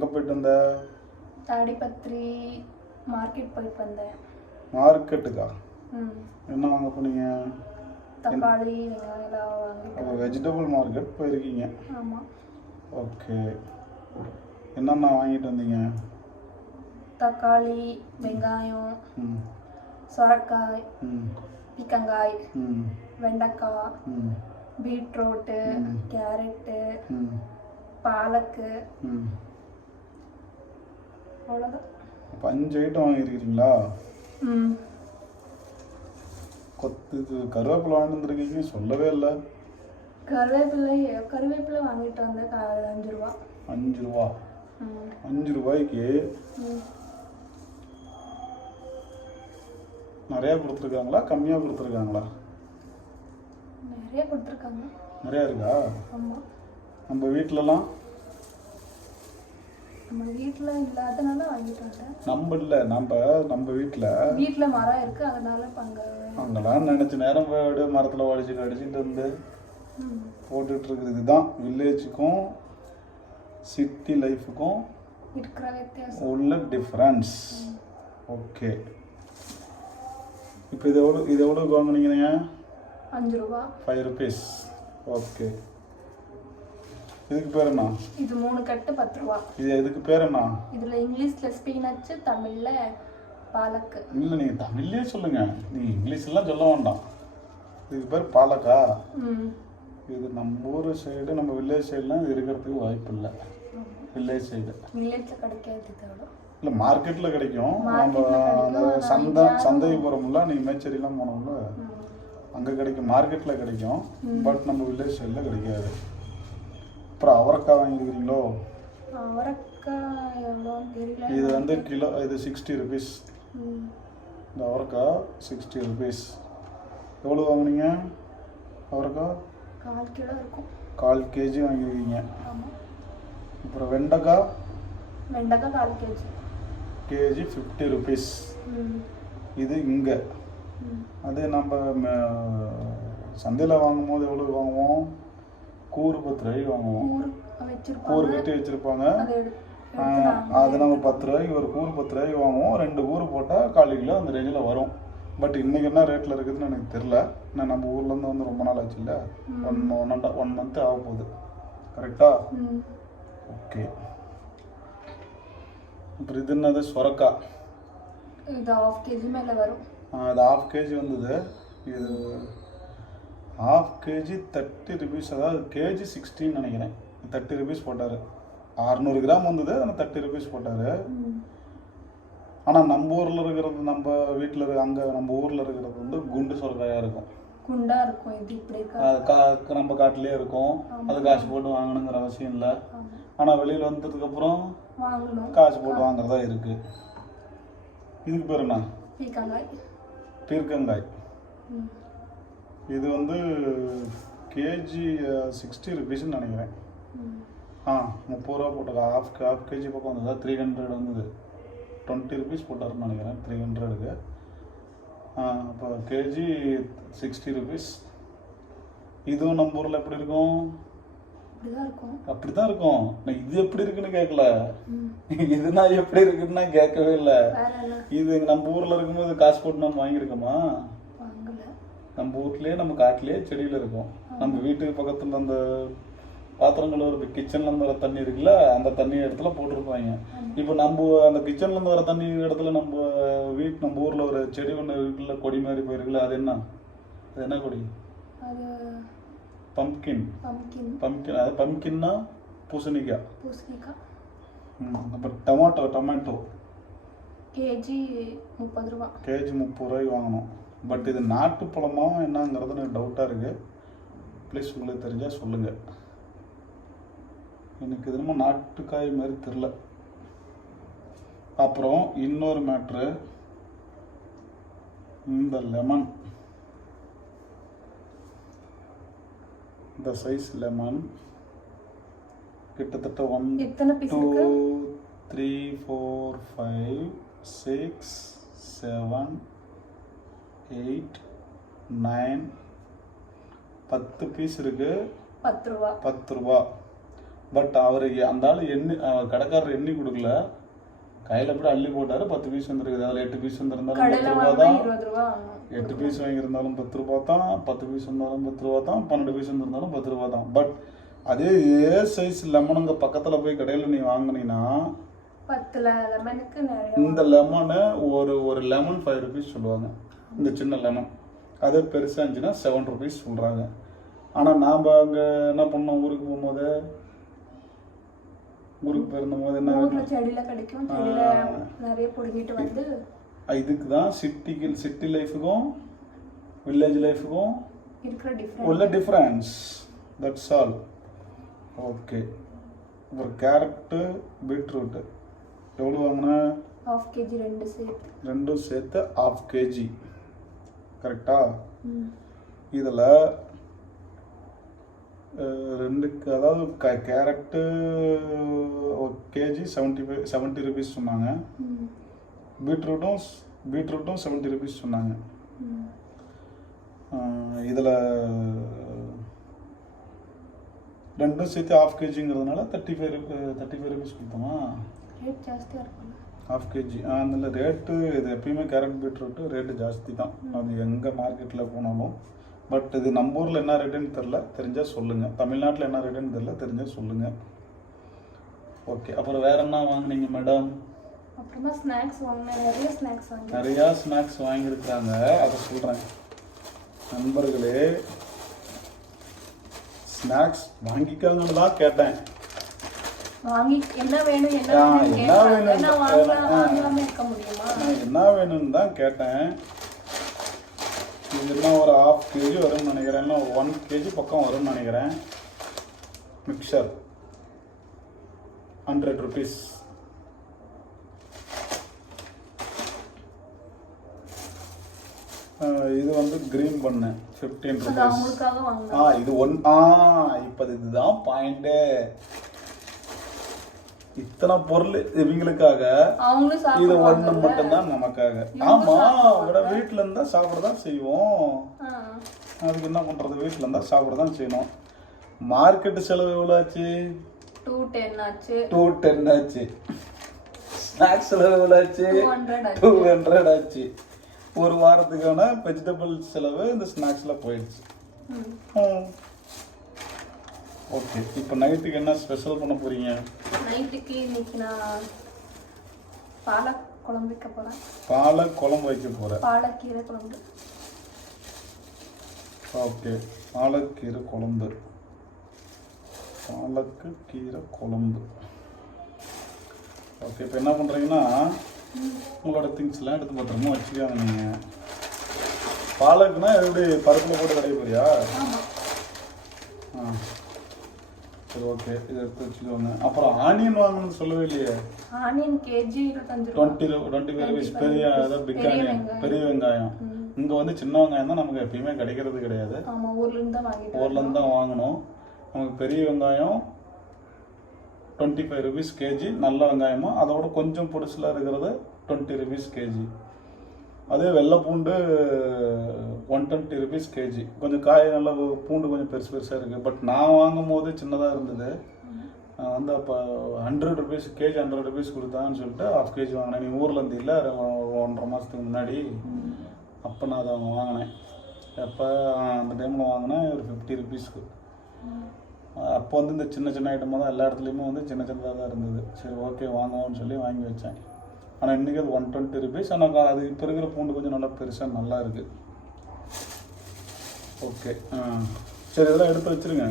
எங்கே போயிட்டு வந்த? தாடிப்பத்திரி மார்க்கெட் போயிட்டு வந்தேன். மார்க்கெட்டுக்கா? ம். என்ன வாங்க போனீங்க? தக்காளி வெங்காயம் எல்லாம் வாங்கிட்டு. வெஜிடபிள் மார்க்கெட் போயிருக்கீங்க? ஆமாம். ஓகே. என்னென்ன வாங்கிட்டு வந்தீங்க? தக்காளி வெங்காயம், சொரக்காய், பீக்கங்காய், வெண்டைக்காய், பீட்ரூட்டு, கேரட்டு, பாலக்கு, அவ்வளோதான். 5 ஐட்டம் வாங்கியிருக்கீங்களா? ம். கருவேப்பிலை வாங்கிட்டுருக்கீங்க, சொல்லவே இல்லை. கருவேப்பிலை வாங்கிட்டு வந்தேன். 5 ரூபா. 5 ரூபா? 5 ரூபாய்க்கு நிறையா கொடுத்துருக்காங்களா கம்மியாக கொடுத்துருக்காங்களா? நிறைய கொடுத்துருக்காங்க. நிறையா இருக்கா? ஆமாம். நம்ம வீட்டிலலாம் இல்லாதனால வாங்கிட்டு வந்தேன். நம்ம வீட்டில் மரம் இருக்கு, அதனால அங்கெல்லாம் நினச்ச நேரம் போய் மரத்தில் அடிச்சுட்டு வந்து போட்டுட்டு இருக்குது. இதுதான் வில்லேஜுக்கும் சிட்டி லைஃபுக்கும் இருக்கிற வித்தியாசம், உள்ள டிஃப்ரென்ஸ். ஓகே. இப்போ இது எவ்வளோக்கு வாங்கினீங்க? 5 ரூபா. 5 ருபீஸ். ஓகே. இதுக்கு பேர் என்ன? இது 3 கட்டு 10 ரூபா. இதுக்கு பேர் என்ன? இதில் இங்கிலீஷில் ஸ்பீனச்சு, தமிழில் பாலக்கு. இல்லை, நீங்கள் தமிழ்லேயே சொல்லுங்கள், நீங்கள் இங்கிலீஷ்லாம் சொல்ல வேண்டாம். இதுக்கு பேர் பாலக்கா? இது நம்ம ஊர் சைடு, நம்ம வில்லேஜ் சைடுலாம் இது இருக்கிறதுக்கு வாய்ப்பு இல்லை. வில்லேஜ் சைடு வில்லேஜில் கிடைக்காது. இல்லை, மார்க்கெட்டில் கிடைக்கும். நம்ம அந்த சந்தைபுரம்ல நீங்கள் மேச்சேரிலாம் போனோம்ல, அங்கே கிடைக்கும், மார்க்கெட்டில் கிடைக்கும். பட் நம்ம வில்லேஜ் சைடில் கிடைக்காது. அப்புறம் அவரைக்காய் வாங்கியிருக்கிறீங்களோ? அவரைக்காய் எவ்வளோன்னு தெரியல. இது வந்து கிலோ, இது 60 ருபீஸ். இந்த அவரைக்காய் 60 ருபீஸ். எவ்வளோ வாங்கினீங்க அவரைக்காய்? 1/4 கிலோ இருக்கும். 1/4 கேஜி வாங்கியிருக்கீங்க. ஆமாம். அப்புறம் வெண்டைக்காய்? வெண்டைக்காய் 1/4 கேஜி. KG 50 rupees. இது இங்கே. அதே நம்ம சந்தையில் வாங்கும்போது எவ்வளோ வாங்குவோம்? கூறு 10 ரூபாய்க்கு வாங்குவோம். கூறு கட்டி வச்சுருப்பாங்க. அது நம்ம 10 ரூபாய்க்கு, ஒரு கூறு 10 ரூபாய்க்கு வாங்குவோம். 2 கூறு போட்டால் 1/4 கிலோ அந்த ரேஞ்சில் வரும். பட் இன்றைக்கி என்ன ரேட்டில் இருக்குதுன்னு எனக்கு தெரில. நான் நம்ம ஊர்லேருந்து வந்து ரொம்ப நாள் ஆச்சு இல்லை, 1 மந்த் ஆக போகுது. கரெக்டா? ஓகே. அப்புறம் இது என்னது? சொரக்காய். இது 1/2 கேஜி மேலே வரும். அது 1/2 கேஜி வந்தது. இது 1/2 கேஜி 30 ருபீஸ். அதாவது கேஜி 16 நினைக்கிறேன். 30 ருபீஸ் போட்டார். 600 கிராம் வந்தது, ஆனால் 30 ருபீஸ் போட்டார். ஆனால் நம்ம ஊரில் இருக்கிறது, நம்ம வீட்டில் அங்கே நம்ம ஊரில் இருக்கிறது வந்து குண்டு சொரக்காயாக இருக்கும். குண்டாக இருக்கும். இது இப்படி அது நம்ம காட்டிலே இருக்கும். அது காசு போட்டு வாங்கணுங்கிற அவசியம் இல்லை. ஆனால் வெளியில் வந்ததுக்கப்புறம் காசு போட்டு வாங்குறதா இருக்குது. இதுக்கு பேர் என்ன? பீர்க்கங்காய். இது வந்து கேஜி 60 ருபீஸ்ன்னு நினைக்கிறேன். 30 ரூபா போட்டாங்க. 1/2 கேஜி பக்கம் வந்ததா? 300 வந்தது. 20 ருபீஸ் போட்டாருன்னு நினைக்கிறேன் 300க்கு. அப்போ கேஜி 60 ருபீஸ். இதுவும் நம்ம ஊரில் எப்படி இருக்கும்? அப்படி தான் இருக்கும். நான் இது எப்படி இருக்குன்னு கேட்கல, இது நான் எப்படி இருக்குன்னு நான் கேட்கவே இல்லை. இது நம்ம ஊரில் இருக்கும்போது காசு போட்டு நம்ம வாங்கியிருக்கோமா? நம்ம வீட்லேயே, நம்ம காட்டிலேயே செடியில் இருக்கும். நம்ம வீட்டுக்கு பக்கத்தில் அந்த பாத்திரங்கள் ஒரு கிச்சன்லேருந்து வர தண்ணி இருக்குல்ல, அந்த தண்ணி இடத்துல போட்டிருப்பாங்க. இப்போ நம்ம அந்த கிச்சன்லேருந்து வர தண்ணி இடத்துல நம்ம ஊரில் ஒரு செடி ஒன்று இருக்குல்ல, கொடி மாதிரி போயிருக்குல்ல, அது என்ன கொடி? பம்ப்கின். அது பம்ப்கின்னா பூசணிக்காய். அப்புறம் டொமேட்டோ கேஜி 30 ரூபா. கேஜி 30 ரூபாய்க்கு வாங்கணும். பட் இது நாட்டு பழமா என்னங்கிறது எனக்கு டவுட்டாக இருக்குது. ப்ளீஸ் உங்களுக்கு தெரிஞ்சால் சொல்லுங்கள். எனக்கு இது ரொம்ப நாட்டுக்காய் மாதிரி தெரில. அப்புறம் இன்னொரு மேட்ரு, இந்த லெமன், இந்த சைஸ் லெமன் கிட்டத்தட்ட 1 2 3 4 5 6 7 8 9 10 பீஸ் இருக்கு. 10 ரூபா. 10 ரூபா. பட் அவர் அந்த ஆள் எண்ணி கடைக்காரர் எண்ணி கொடுக்கல, கையில் எப்படி அள்ளி போட்டார். 10 பீஸ் வந்துருக்குது. அதில் 8 பீஸ் வந்துருந்தாலும் 10 ரூபா தான். 8 பீஸ் வாங்கியிருந்தாலும் 10 ரூபா தான், 10 பீஸ் இருந்தாலும் 10 ரூபா தான், 12 பீஸ் இருந்தாலும் 10 ரூபா தான். பட் அதே சைஸ் லெமனுங்க பக்கத்தில் போய் கடையில் நீ வாங்கினீங்கன்னா 10 லெமனுக்கு நிறைய. இந்த லெமனை ஒரு லெமன் 5 ருபீஸ் சொல்லுவாங்க, இந்த சின்ன லெமன். அதே பெருசாக இருந்துச்சுன்னா 7 ருபீஸ் சொல்கிறாங்க. ஆனால் நாம் அங்கே என்ன பண்ணோம், ஊருக்கு போகும்போது, ஊருக்கு போயிருந்தபோது என்ன செடியில் கிடைக்கும், செடியில் நிறைய பிடிக்கிட்டு வந்து. இதுக்கு தான் சிட்டி லைஃபுக்கும் வில்லேஜ் லைஃபுக்கும் உள்ள டிஃப்ரென்ஸ். That's all. ஓகே. அப்புறம் கேரட்டு பீட்ரூட்டு எவ்வளோ வாங்கினா? 1/2 kg ரெண்டும் சேர்த்து 1/2 kg. கரெக்டா? இதில் ரெண்டுக்கு, அதாவது கேரட்டு ஒரு கேஜி 70 ருபீஸ் சொன்னாங்க. பீட்ரூட்டும் 70 ருபீஸ் சொன்னாங்க. இதில் ரெண்டும் சேர்த்து 1/2 kgங்கிறதுனால 35 ருபீஸ் கொடுத்தோமா? ரேட் ஜாஸ்தியாக இருக்கும். 1/2 kg. அதில் ரேட்டு, இது எப்பயுமே கேரட் பீட்ரூட்டு ரேட்டு ஜாஸ்தி தான், அது எங்கே மார்க்கெட்டில் போனாலும். பட் இது நம்ம ஊரில் என்ன ரேட்டுன்னு தெரில, தெரிஞ்சால் சொல்லுங்கள். தமிழ்நாட்டில் என்ன ரேட்டுன்னு தெரில, தெரிஞ்சால் சொல்லுங்கள். ஓகே. அப்புறம் வேறு என்ன வாங்கினீங்க மேடம்? அப்புறமா ஸ்நாக்ஸ் வாங்கினேன். நிறையா ஸ்நாக்ஸ் வாங்கியிருக்காங்க, அதை சொல்கிறேன். நண்பர்களே, ஸ்நாக்ஸ் வாங்கிக்கணும்னு தான் கேட்டேன். என்ன வேணும்னு தான் கேட்டேன். இது என்ன ஒரு 1/2 kg வரும்னு நினைக்கிறேன், இல்லை 1 kg பக்கம் வரும்னு நினைக்கிறேன். Mixture 100 rupees. இது வந்து கிரீன் பண்ணு 15 ருபீஸ். இது இப்போ இதுதான் பாயிண்ட்டு. இத்தனை பொருள் இவங்களுக்காக, இது ஒண்ணு மட்டும்தான் நமக்காக. ஆமா, வீட்டுல இருந்தா சாப்பிடதான் செய்வோம். அதுக்கு என்ன பண்றது, வீட்டுல இருந்தா சாப்பிடதான் செய்யணும். மார்க்கெட் செலவு எவ்வளவு ஆச்சு? 210 ஆச்சு. ஸ்நாக்ஸ் செலவு எவ்வளவு ஆச்சு? 200 ஆச்சு. ஒரு வாரத்துக்கான வெஜிடபிள் செலவு இந்த ஸ்நாக்ஸ்ல போயிடுச்சு. ஓகே. இப்போ நைட்டுக்கு என்ன ஸ்பெஷல் பண்ண போறீங்க? நைட்டுக்கு இன்னைக்கு நான் பாலக்குழம்பு வைக்க போறேன். பாலக்குழம்பு வைக்க போறேன். பாலக்கீரை குழம்பு. ஓகே. பாலக்கீரை குழம்பு. கீரை குழம்பு. ஓகே. இப்போ என்ன பண்றீங்கன்னா, உங்களோட திங்ஸ்லாம் எடுத்து பத்திரமா வச்சுக்காங்க. நீங்கள் பாலக்குனா எப்படி பருப்பில் போட்டு கடைய போறியா? சரி, ஓகே. இதை எடுத்து வச்சுக்கோங்க. அப்புறம் ஆனியன் வாங்கணும்னு சொல்லவே இல்லையே. Onion KG 25 rupees. பெரிய, அதாவது பிக் ஆனியன், பெரிய வெங்காயம். இங்கே வந்து சின்ன வெங்காயம் தான் நமக்கு எப்பயுமே கிடைக்கிறது கிடையாது. ஊர்லேருந்து தான் வாங்கணும். நமக்கு பெரிய வெங்காயம் 25 ருபீஸ் கேஜி. நல்ல வெங்காயமும் அதோட கொஞ்சம் பொடிசில் இருக்கிறது 20 ருபீஸ் கேஜி. அதே வெள்ளை பூண்டு 120 ருபீஸ் கேஜி. கொஞ்சம் காய் நல்லா, பூண்டு கொஞ்சம் பெருசாக இருக்குது. பட் நான் வாங்கும் போது சின்னதாக இருந்தது. வந்து அப்போ 100 ருபீஸ் கேஜி, 100 ருபீஸ் கொடுத்தான்னு சொல்லிட்டு 1/2 kg வாங்கினேன். நீ ஊரில் இருந்து இல்லை, 1.5 மாதத்துக்கு முன்னாடி அப்போ நான் அதை வாங்கினேன். எப்போ அந்த டைமில் வாங்கினேன் ஒரு 50 ருபீஸ்க்கு. அப்போ வந்து இந்த சின்ன சின்ன ஐட்டமாக தான் எல்லா இடத்துலையுமே வந்து சின்ன சின்னதாக தான் இருந்தது. சரி, ஓகே வாங்குவோம்னு சொல்லி வாங்கி வச்சேன். ஆனால் இன்றைக்கி அது 120 ருபீஸ். ஆனால் அது இப்போ இருக்கிற பூண்டு கொஞ்சம் நல்லா பெருசாக நல்லா இருக்குது. ஓகே. சரி, இதெல்லாம் எடுத்து வச்சுருங்க.